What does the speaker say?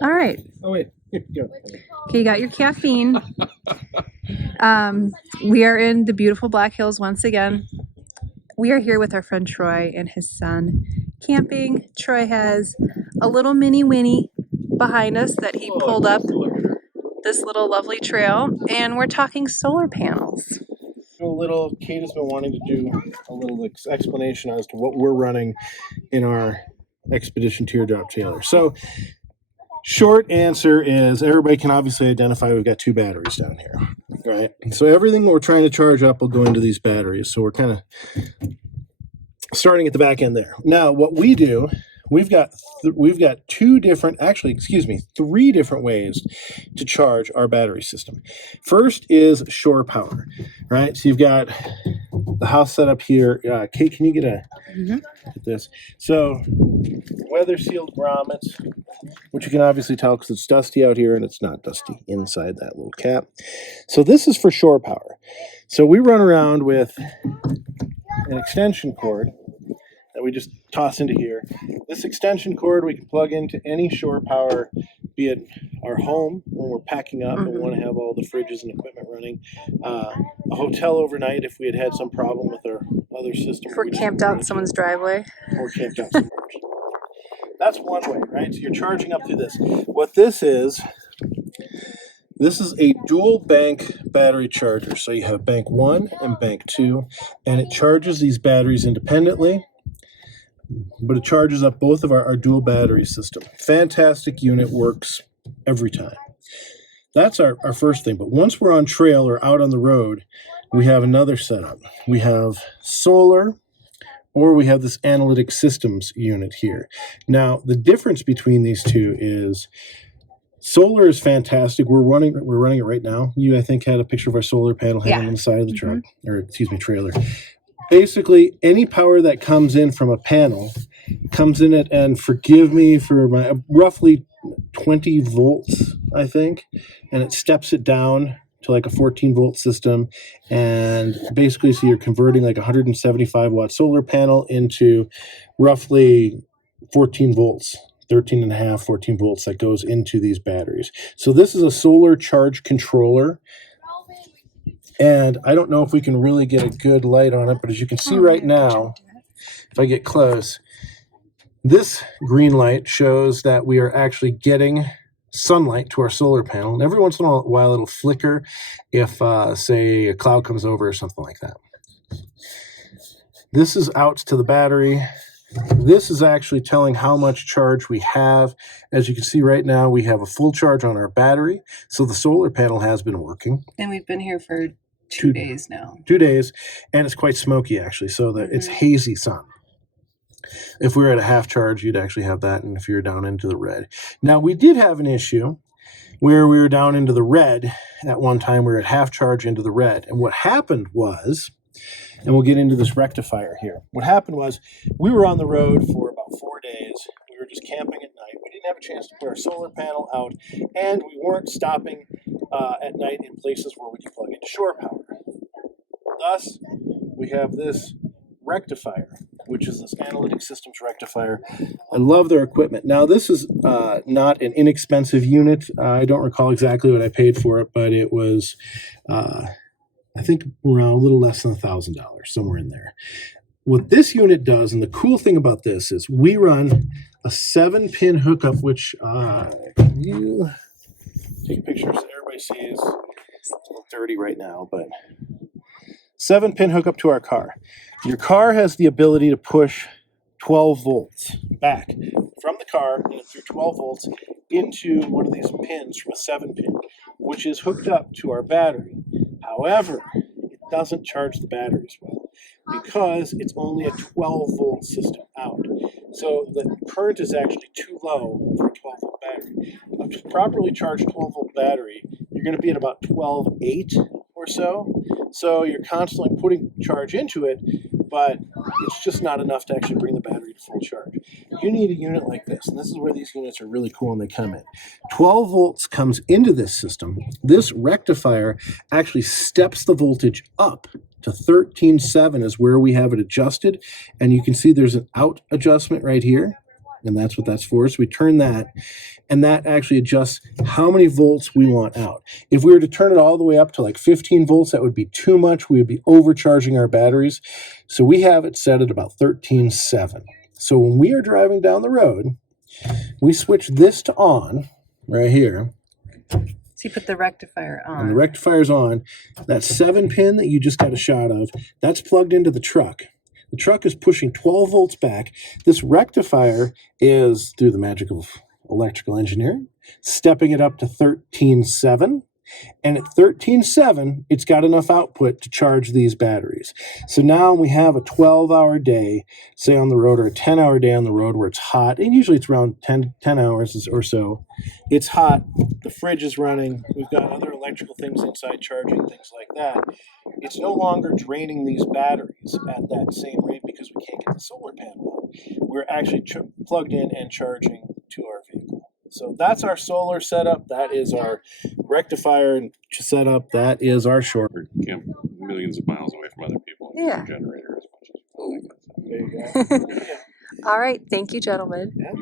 All right. Oh, wait. Here you go. Okay, you got your caffeine. We are in the beautiful Black Hills once again. We are here with our friend Troy and his son camping. Troy has a little mini Winnie behind us that he pulled up this little lovely trail, and we're talking solar panels. Kate has been wanting to do a little explanation as to what we're running in our Expedition Teardrop trailer. So, short answer is everybody can obviously identify we've got two batteries down here, right? So everything we're trying to charge up will go into these batteries. So we're kind of starting at the back end there. Now, what we do, we've got three different ways to charge our battery system. First is shore power, right? So you've got the house set up here. Kate, can you get at this? So weather sealed grommets, which you can obviously tell because it's dusty out here and it's not dusty inside that little cap. So this is for shore power. So we run around with an extension cord that we just toss into here. This extension cord we can plug into any shore power, be it our home when we're packing up and want to have all the fridges and equipment running, a hotel overnight if we had some problem with our other system. If we're camped out in someone's driveway. Or camped out somewhere. That's one way, right? So you're charging up through this. What this is a dual bank battery charger. So you have bank 1 and bank 2, and it charges these batteries independently, but it charges up both of our dual battery system. Fantastic unit, works every time. That's our first thing. But once we're on trail or out on the road, we have another setup. We have solar, or we have this Analytic Systems unit here. Now, the difference between these two is solar is fantastic. We're running it right now. You, I think, had a picture of our solar panel hanging on the side of the truck, or trailer. Basically, any power that comes in from a panel comes in it, and forgive me for my roughly 20 volts, I think, and it steps it down to like a 14 volt system, and basically so you're converting like a 175 watt solar panel into roughly 14 volts, 13 and a half, 14 volts that goes into these batteries. So this is a solar charge controller, and I don't know if we can really get a good light on it, but as you can see right now, if I get close, this green light shows that we are actually getting sunlight to our solar panel, and every once in a while it'll flicker if say a cloud comes over or something like that. This is out to the battery. This is actually telling how much charge we have. As you can see right now, we have a full charge on our battery, so the solar panel has been working. And we've been here for 2 days now. 2 days, and it's quite smoky actually, so that it's hazy sun. If we were at a half charge, you'd actually have that, and if you're down into the red. Now, we did have an issue where we were down into the red at one time. We were at half charge into the red, and what happened was, and we'll get into this rectifier here. What happened was we were on the road for about 4 days. We were just camping at night. We didn't have a chance to put our solar panel out, and we weren't stopping at night in places where we could plug into shore power. Thus, we have this rectifier, which is this Analytic Systems rectifier. I love their equipment. Now, this is not an inexpensive unit. I don't recall exactly what I paid for it, but it was, I think, around a little less than $1,000, somewhere in there. What this unit does, and the cool thing about this, is we run a 7-pin hookup, which you take a picture so everybody sees. It's a little dirty right now, but 7-pin hookup to our car. Your car has the ability to push 12 volts back from the car and through 12 volts into one of these pins from a 7-pin, which is hooked up to our battery. However, it doesn't charge the batteries well because it's only a 12 volt system out. So the current is actually too low for a 12 volt battery. To properly charge 12 volt battery, you're going to be at about 12.8 or so. So you're constantly putting charge into it, but it's just not enough to actually bring the battery to full charge. You need a unit like this, and this is where these units are really cool when they come in. 12 volts comes into this system. This rectifier actually steps the voltage up to 13.7 is where we have it adjusted, and you can see there's an out adjustment right here. and that's what that's for. So we turn that, and that actually adjusts how many volts we want out. If we were to turn it all the way up to like 15 volts, that would be too much. We would be overcharging our batteries. So we have it set at about 13.7. So when we are driving down the road, we switch this to on right here. So you put the rectifier on. And the rectifier's on. That 7 pin that you just got a shot of, that's plugged into the truck. The truck is pushing 12 volts back. This rectifier is, through the magic of electrical engineering, stepping it up to 13.7. And at 13.7, it's got enough output to charge these batteries. So now we have a 12-hour day, say on the road, or a 10-hour day on the road where it's hot. And usually it's around 10 hours or so. It's hot. The fridge is running. We've got other electrical things inside charging, things like that. It's no longer draining these batteries at that same rate because we can't get the solar panel out. We're actually plugged in and charging to our vehicle. So that's our solar setup. That is our rectifier setup. That is our short. Camp millions of miles away from other people. Yeah. Generator as much as There you go. All right. Thank you, gentlemen. Yeah.